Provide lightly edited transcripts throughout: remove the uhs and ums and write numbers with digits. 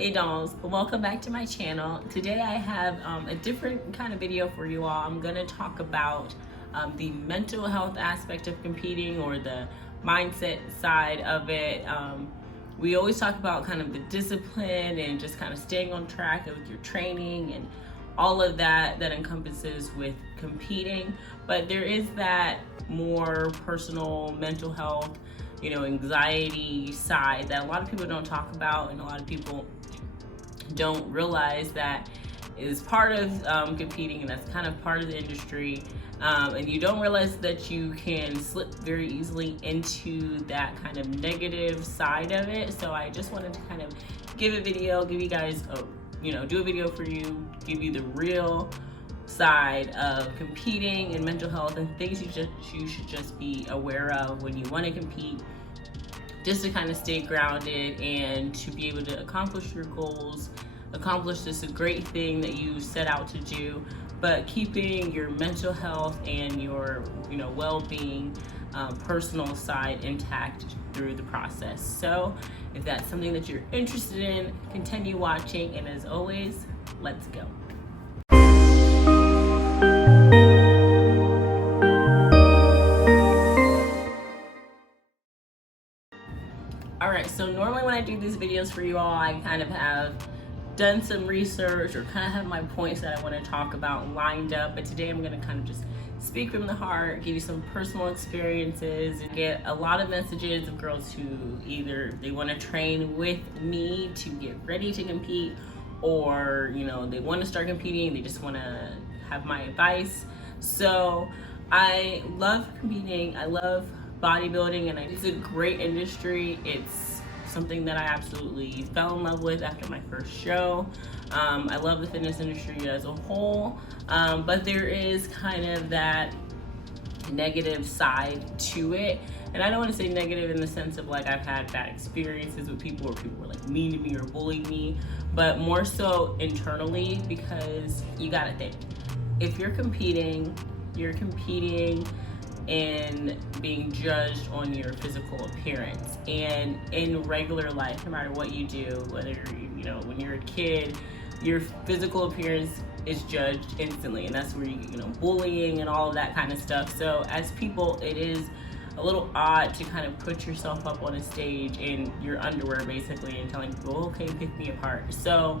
Hey dolls, welcome back to my channel. Today I have a different kind of video for you all. I'm gonna talk about the mental health aspect of competing, or the mindset side of it. We always talk about kind of the discipline and just kind of staying on track with your training and all of that encompasses with competing, but there is that more personal mental health, anxiety side that a lot of people don't talk about, and a lot of people don't realize that is part of competing, and that's kind of part of the industry, and you don't realize that you can slip very easily into that kind of negative side of it. So I just wanted to kind of give you guys do a video for you, give you the real side of competing and mental health and things you should just be aware of when you want to compete, just to kind of stay grounded and to be able to accomplish your goals, accomplish this great thing that you set out to do, but keeping your mental health and your well-being, personal side intact through the process. So if that's something that you're interested in, continue watching, and as always, let's go. Alright, so normally when I do these videos for you all, I kind of have done some research or kind of have my points that I want to talk about lined up, but today I'm going to kind of just speak from the heart, give you some personal experiences, and get a lot of messages of girls who either they want to train with me to get ready to compete, or they want to start competing, they just want to have my advice. So I love competing, I love bodybuilding, and it's a great industry. It's something that I absolutely fell in love with after my first show. I love the fitness industry as a whole, but there is kind of that negative side to it. And I don't want to say negative in the sense of like I've had bad experiences with people, or people were like mean to me or bullied me, but more so internally, because you gotta think, if you're competing and being judged on your physical appearance. And in regular life, no matter what you do, whether when you're a kid, your physical appearance is judged instantly, and that's where bullying and all of that kind of stuff. So as people, it is a little odd to kind of put yourself up on a stage in your underwear basically and telling people, okay, pick me apart. So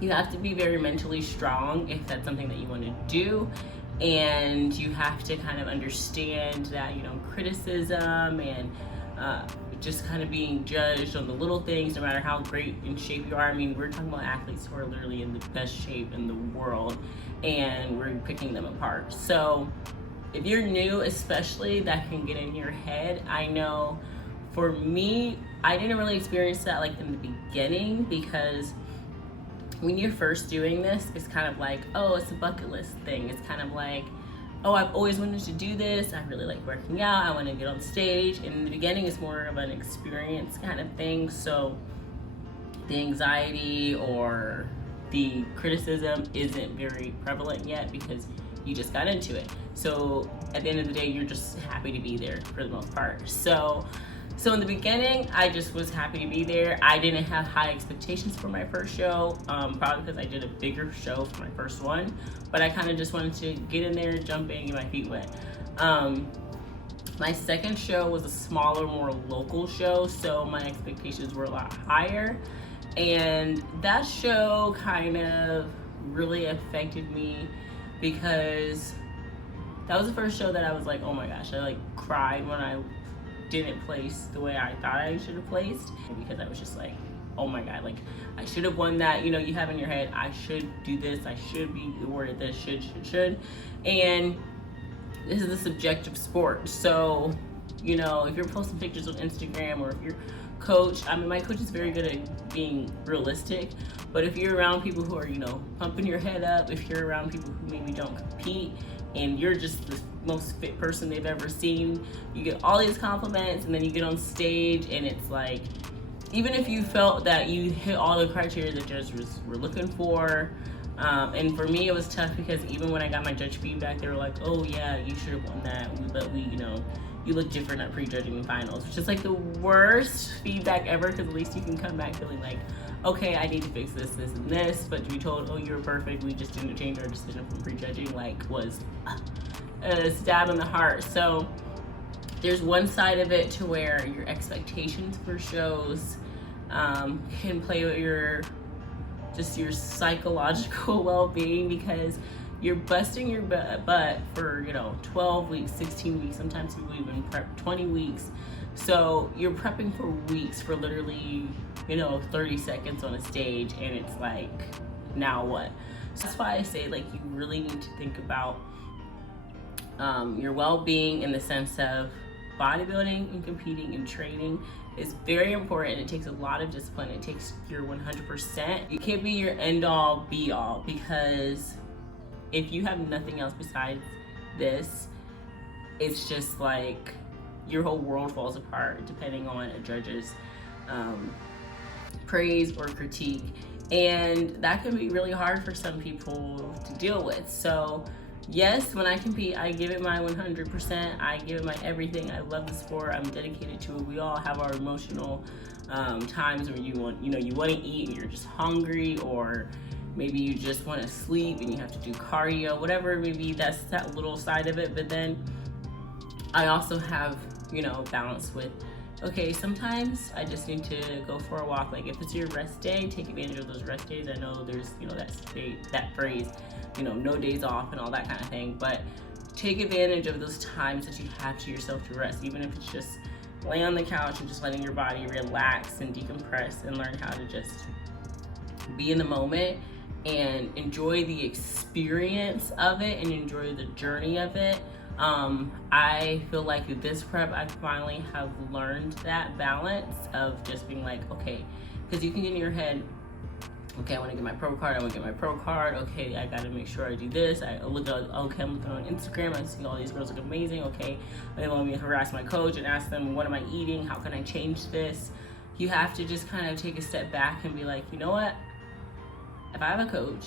you have to be very mentally strong if that's something that you want to do. And you have to kind of understand that criticism and just kind of being judged on the little things, no matter how great in shape you are. I mean, we're talking about athletes who are literally in the best shape in the world, and we're picking them apart. So if you're new, especially, that can get in your head. I know for me, I didn't really experience that like in the beginning, because when you're first doing this, it's kind of like, oh, it's a bucket list thing. It's kind of like, oh, I've always wanted to do this. I really like working out. I want to get on stage. And in the beginning, it's more of an experience kind of thing. So the anxiety or the criticism isn't very prevalent yet, because you just got into it. So at the end of the day, you're just happy to be there for the most part. So in the beginning, I just was happy to be there. I didn't have high expectations for my first show, probably because I did a bigger show for my first one, but I kind of just wanted to get in there, jump in, get my feet wet. My second show was a smaller, more local show, so my expectations were a lot higher, and that show kind of really affected me, because that was the first show that I was like, oh my gosh, I like cried when I didn't place the way I thought I should have placed, because I was just like, oh my god, like I should have won that. You have in your head, I should do this, I should be awarded this, should, and this is a subjective sport. So if you're posting pictures on Instagram, or if your coach, I mean, my coach is very good at being realistic, but if you're around people who are pumping your head up, if you're around people who maybe don't compete, and you're just the most fit person they've ever seen, you get all these compliments, and then you get on stage, and it's like, even if you felt that you hit all the criteria that judges were looking for, and for me it was tough, because even when I got my judge feedback, they were like, oh yeah, you should have won that, but you look different at prejudging finals, which is like the worst feedback ever, because at least you can come back feeling like, okay, I need to fix this, this, and this. But to be told, oh, you're perfect, we just didn't change our decision from prejudging, like, was a stab in the heart. So there's one side of it to where your expectations for shows can play with your psychological well-being, because you're busting your butt for 12 weeks, 16 weeks, sometimes people even prep 20 weeks. So you're prepping for weeks for literally 30 seconds on a stage, and it's like, now what? So that's why I say, like, you really need to think about your well-being in the sense of bodybuilding and competing and training is very important. It takes a lot of discipline. It takes your 100%. It can't be your end-all be-all, because if you have nothing else besides this, it's just like your whole world falls apart depending on a judge's praise or critique. And that can be really hard for some people to deal with. So yes, when I compete, I give it my 100%. I give it my everything. I love the sport. I'm dedicated to it. We all have our emotional times where you want to eat and you're just hungry, or maybe you just want to sleep and you have to do cardio, whatever. Maybe that's that little side of it. But then I also have, balance with, okay, sometimes I just need to go for a walk. Like if it's your rest day, take advantage of those rest days. I know there's, that phrase, no days off and all that kind of thing, but take advantage of those times that you have to yourself to rest, even if it's just lay on the couch and just letting your body relax and decompress and learn how to just be in the moment and enjoy the experience of it and enjoy the journey of it. I feel like this prep, I finally have learned that balance of just being like, okay, because you can get in your head, okay, I want to get my pro card, okay, I gotta make sure I do this. I'm looking on Instagram, I see all these girls look amazing, okay, they want me to harass my coach and ask them, what am I eating, how can I change this? You have to just kind of take a step back and be like, you know what, if I have a coach,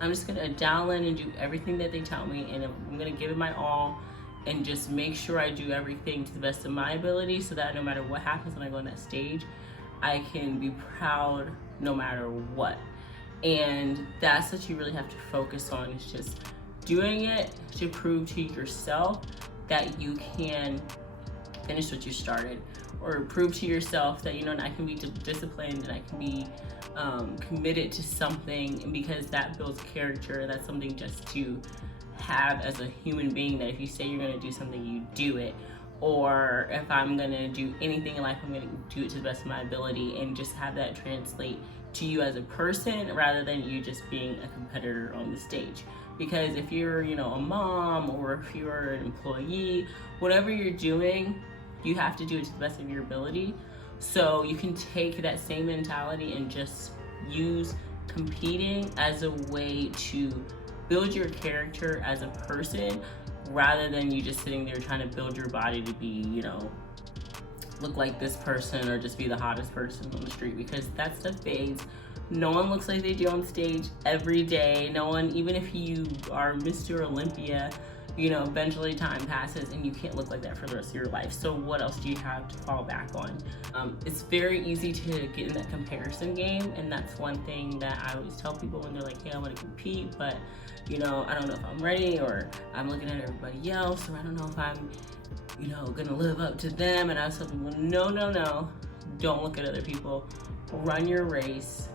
I'm just gonna dial in and do everything that they tell me, and I'm gonna give it my all and just make sure I do everything to the best of my ability, so that no matter what happens when I go on that stage, I can be proud no matter what. And that's what you really have to focus on, is just doing it to prove to yourself that you can finish what you started, or prove to yourself that I can be disciplined and I can be committed to something, and because that builds character. That's something just to have as a human being, that if you say you're going to do something, you do it. Or if I'm going to do anything in life, I'm going to do it to the best of my ability, and just have that translate to you as a person rather than you just being a competitor on the stage. Because if you're a mom, or if you're an employee, whatever you're doing, you have to do it to the best of your ability. So you can take that same mentality and just use competing as a way to build your character as a person, rather than you just sitting there trying to build your body to be, look like this person or just be the hottest person on the street, because that stuff fades. No one looks like they do on stage every day. No one, even if you are Mr. Olympia, eventually time passes and you can't look like that for the rest of your life. So what else do you have to fall back on? It's very easy to get in that comparison game, and that's one thing that I always tell people when they're like, hey, I want to compete, but I don't know if I'm ready, or I'm looking at everybody else, or I don't know if I'm gonna live up to them. And I was telling people, no, don't look at other people. Run your race.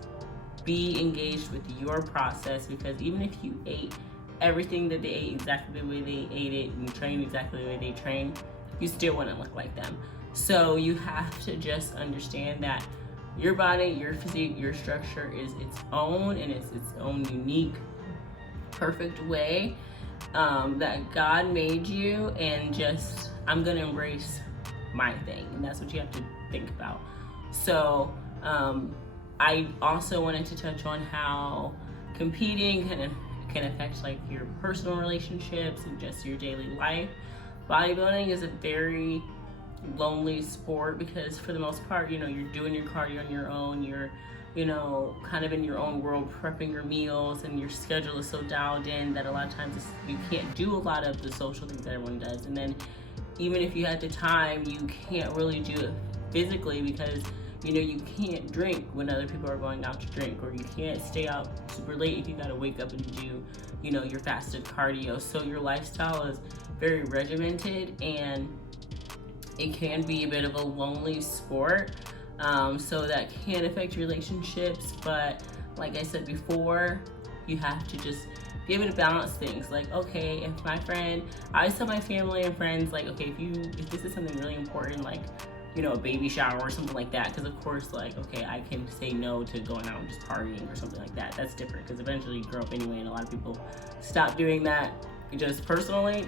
Be engaged with your process, because even if you ate everything that they ate exactly the way they ate it and trained exactly the way they trained, you still want to look like them. So you have to just understand that your body, your physique, your structure is its own, and it's its own unique, perfect way that God made you, and just, I'm gonna embrace my thing, and that's what you have to think about. So I also wanted to touch on how competing can affect like your personal relationships and just your daily life. Bodybuilding is a very lonely sport, because for the most part, you're doing your cardio on your own, you're kind of in your own world, prepping your meals, and your schedule is so dialed in that a lot of times you can't do a lot of the social things that everyone does. And then even if you had the time, you can't really do it physically because you can't drink when other people are going out to drink, or you can't stay out super late if you gotta wake up and do your fasted cardio. So your lifestyle is very regimented, and it can be a bit of a lonely sport. So that can affect relationships, but like I said before, you have to just be able to balance things. Like, okay, if my friend, I always tell my family and friends, like, okay, if this is something really important, like, a baby shower or something like that, because of course, like, okay, I can say no to going out and just partying or something like that. That's different, because eventually you grow up anyway, and a lot of people stop doing that just personally.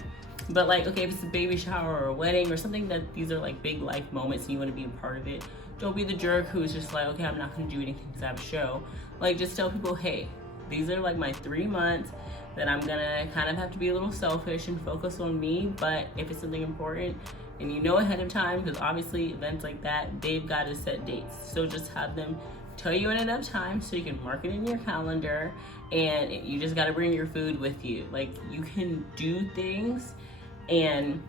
But like, okay, if it's a baby shower or a wedding or something that these are like big life moments and you want to be a part of it, don't be the jerk who's just like, okay, I'm not going to do anything because I have a show. Like, just tell people, hey, these are like my 3 months that I'm gonna kind of have to be a little selfish and focus on me. But if it's something important, and ahead of time, because obviously events like that, they've got to set dates. So just have them tell you in enough time so you can mark it in your calendar, and you just got to bring your food with you. Like, you can do things and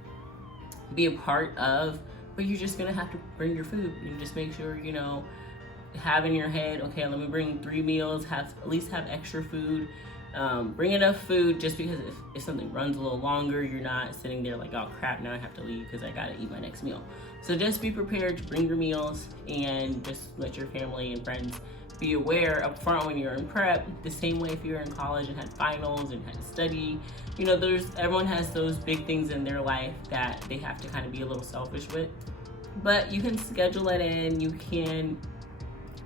be a part of, but you're just gonna have to bring your food. You just make sure, have in your head, okay, let me bring 3 meals, at least have extra food. Bring enough food, just because if something runs a little longer, you're not sitting there like, oh crap, now I have to leave because I gotta eat my next meal. So just be prepared to bring your meals, and just let your family and friends be aware up front when you're in prep. The same way if you're in college and had finals and had to study, everyone has those big things in their life that they have to kind of be a little selfish with. But you can schedule it in, you can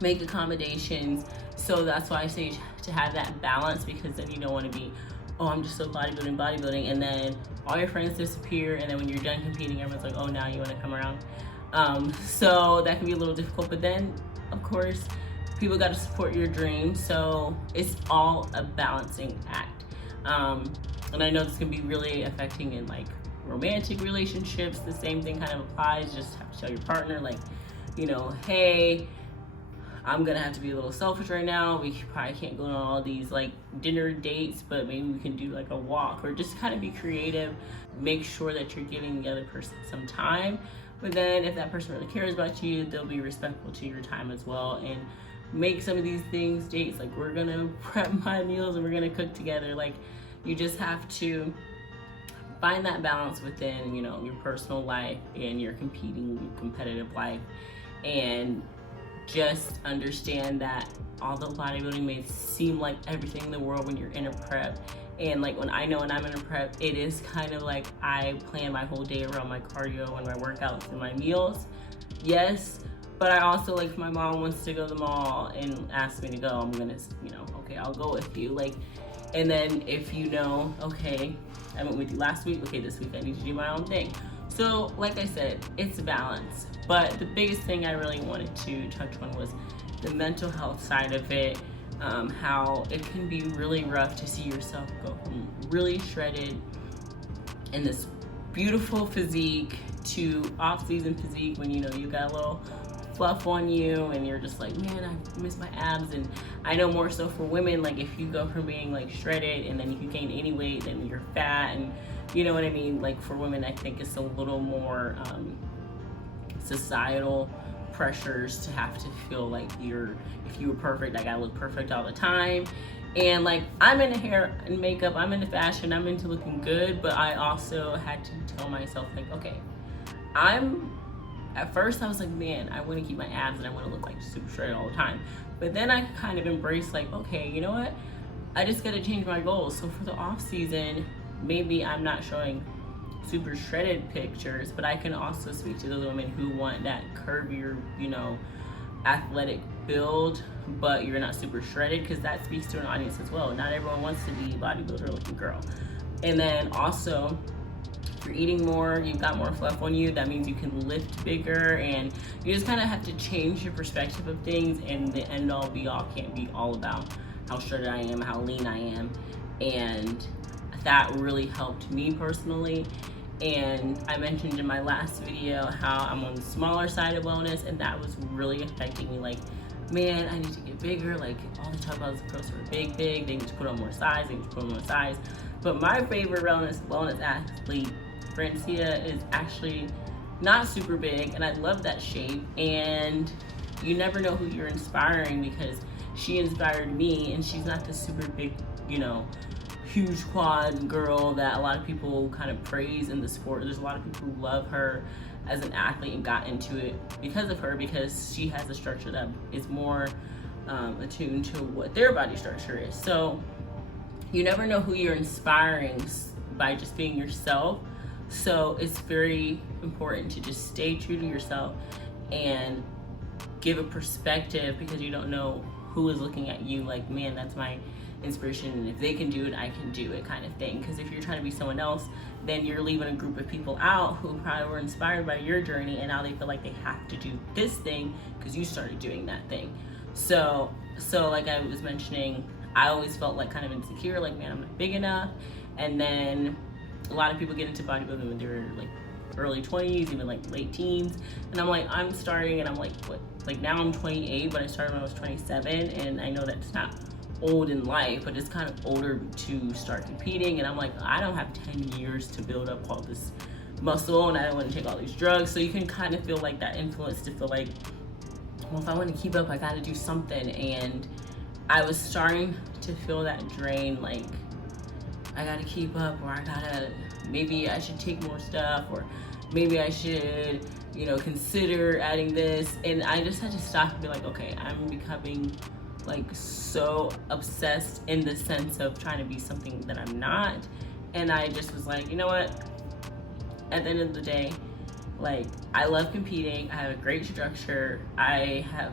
make accommodations. So that's why I say to have that balance, because then you don't want to be, oh, I'm just so bodybuilding, and then all your friends disappear, and then when you're done competing, everyone's like, oh, now you want to come around. So that can be a little difficult, but then of course people got to support your dreams. So it's all a balancing act. And I know this can be really affecting in like romantic relationships. The same thing kind of applies. Just have to tell your partner, like, hey, I'm gonna have to be a little selfish right now. We probably can't go on all these like dinner dates, but maybe we can do like a walk, or just kind of be creative. Make sure that you're giving the other person some time, but then if that person really cares about you, they'll be respectful to your time as well, and make some of these things dates. Like, we're gonna prep my meals and we're gonna cook together. Like, you just have to find that balance within, your personal life and your competitive life, and just understand that although bodybuilding may seem like everything in the world when you're in a prep, and like when I'm in a prep, it is kind of like I plan my whole day around my cardio and my workouts and my meals. Yes, but I also, like, if my mom wants to go to the mall and asks me to go, I'm gonna, okay, I'll go with you. Like, and then if okay, I went with you last week, okay, this week I need to do my own thing. So like I said, it's a balance. But the biggest thing I really wanted to touch on was the mental health side of it. How it can be really rough to see yourself go from really shredded and this beautiful physique to off-season physique when you got a little fluff on you and you're just like, man, I miss my abs. And I know more so for women, like, if you go from being like shredded and then if you gain any weight, then you're fat, and you know what I mean. Like, for women, I think it's a little more societal pressures to have to feel like if you were perfect, I gotta look perfect all the time. And like, I'm into hair and makeup, I'm into fashion, I'm into looking good, but I also had to tell myself, like, okay, at first I was like, man, I want to keep my abs and I want to look like super shredded all the time. But then I kind of embraced, like, okay, you know what? I just got to change my goals. So for the off season, maybe I'm not showing super shredded pictures, but I can also speak to those women who want that curvier, athletic build, but you're not super shredded, because that speaks to an audience as well. Not everyone wants to be a bodybuilder looking girl. And then also, if you're eating more, you've got more fluff on you, that means you can lift bigger, and you just kind of have to change your perspective of things. And the end all be all can't be all about how shredded I am, how lean I am. And that really helped me personally. And I mentioned in my last video how I'm on the smaller side of wellness, and that was really affecting me. Like, man, I need to get bigger. Like, all the talk about pros are big, they need to put on more size, But my favorite wellness athlete Francia is actually not super big, and I love that shape. And you never know who you're inspiring, because she inspired me, and she's not this super big, huge quad girl that a lot of people kind of praise in the sport. There's a lot of people who love her as an athlete and got into it because of her, because she has a structure that is more attuned to what their body structure is. So you never know who you're inspiring by just being yourself. So it's very important to just stay true to yourself and give a perspective, because you don't know who is looking at you like, man, that's my inspiration, and if they can do it, I can do it, kind of thing. Because if you're trying to be someone else, then you're leaving a group of people out who probably were inspired by your journey, and now they feel like they have to do this thing because you started doing that thing. So like I was mentioning, I always felt like kind of insecure, like, man, I'm not big enough. And then a lot of people get into bodybuilding when they're like early 20s, even like late teens, and I'm like, I'm starting, and I'm like, what, like now I'm 28, but I started when I was 27, and I know that's not old in life, but it's kind of older to start competing. And I'm like, I don't have 10 years to build up all this muscle, and I don't want to take all these drugs. So you can kind of feel like that influence to feel like, well, if I want to keep up, I got to do something. And I was starting to feel that drain, like, I got to keep up, or maybe I should take more stuff, or maybe I should, consider adding this. And I just had to stop and be like, okay, I'm becoming like so obsessed in the sense of trying to be something that I'm not. And I just was like, you know what? At the end of the day, like, I love competing. I have a great structure. I have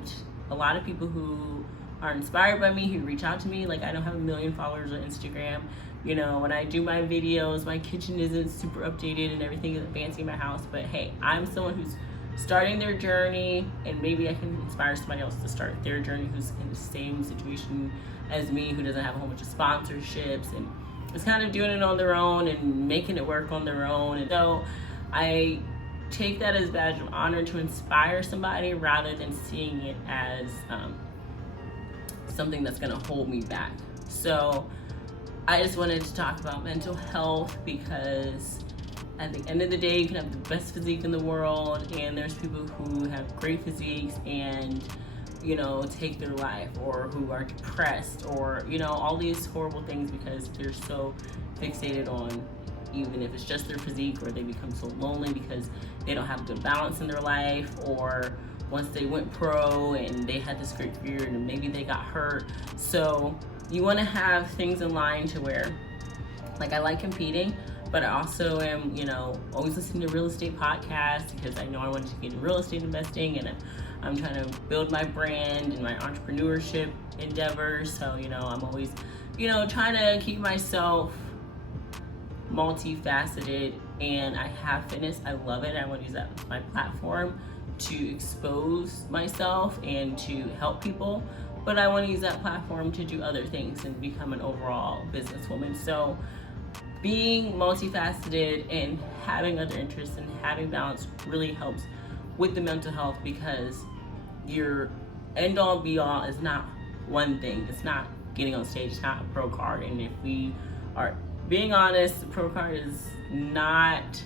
a lot of people who are inspired by me, who reach out to me. Like, I don't have 1 million followers on Instagram. When I do my videos, my kitchen isn't super updated and everything isn't fancy in my house. But hey, I'm someone who's starting their journey, and maybe I can inspire somebody else to start their journey who's in the same situation as me, who doesn't have a whole bunch of sponsorships and is kind of doing it on their own and making it work on their own. And so I take that as a badge of honor to inspire somebody, rather than seeing it as something that's going to hold me back. So I just wanted to talk about mental health, because at the end of the day, you can have the best physique in the world, and there's people who have great physiques and, take their life, or who are depressed, or, all these horrible things, because they're so fixated on, even if it's just their physique, or they become so lonely because they don't have good balance in their life, or once they went pro and they had this great career and maybe they got hurt. So you want to have things in line to where, like, I like competing, but I also am, always listening to real estate podcasts, because I know I wanted to get into real estate investing, and I'm trying to build my brand and my entrepreneurship endeavors. So, I'm always, trying to keep myself multifaceted. And I have fitness. I love it. I want to use that as my platform to expose myself and to help people. But I want to use that platform to do other things and become an overall businesswoman. So being multifaceted and having other interests and having balance really helps with the mental health, because your end all be all is not one thing. It's not getting on stage. It's not a pro card. And if we are being honest, the pro card is not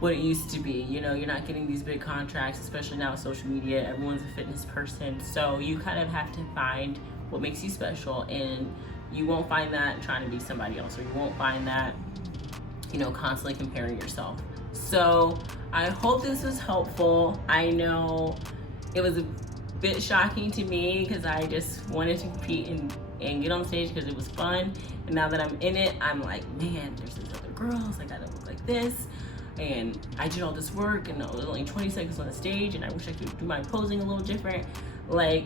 what it used to be. You're not getting these big contracts, especially now with social media. Everyone's a fitness person. So you kind of have to find what makes you special, and you won't find that trying to be somebody else, or you won't find that, constantly comparing yourself. So I hope this was helpful. I know it was a bit shocking to me, because I just wanted to compete and get on stage because it was fun. And now that I'm in it, I'm like, man, there's these other girls, I gotta look like this. And I did all this work, and it was only 20 seconds on the stage, and I wish I could do my posing a little different. Like,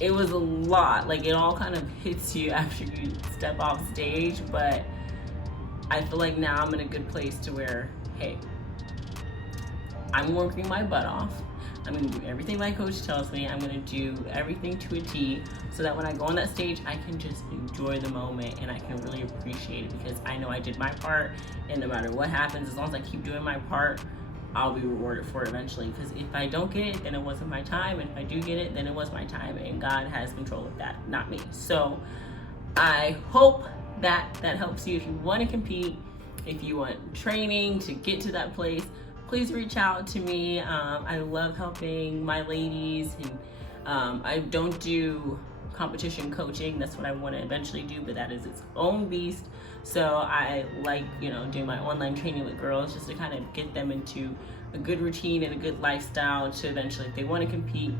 it was a lot. Like, it all kind of hits you after you step off stage. But I feel like now I'm in a good place to where, hey, I'm working my butt off. I'm gonna do everything my coach tells me. I'm gonna do everything to a T, so that when I go on that stage, I can just enjoy the moment and I can really appreciate it, because I know I did my part, and no matter what happens, as long as I keep doing my part, I'll be rewarded for it eventually. Because if I don't get it, then it wasn't my time, and if I do get it, then it was my time, and God has control of that, not me. So I hope that helps you if you want to compete. if you want training to get to that place, please reach out to me. I love helping my ladies, and I don't do competition coaching. That's what I want to eventually do, but that is its own beast. So I like, doing my online training with girls just to kind of get them into a good routine and a good lifestyle to eventually, if they want to compete,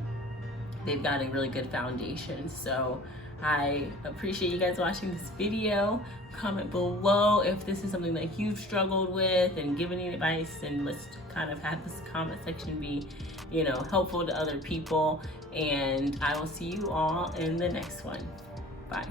they've got a really good foundation. So I appreciate you guys watching this video. Comment below if this is something that you've struggled with and give any advice, and let's kind of have this comment section be, helpful to other people. And I will see you all in the next one. Bye.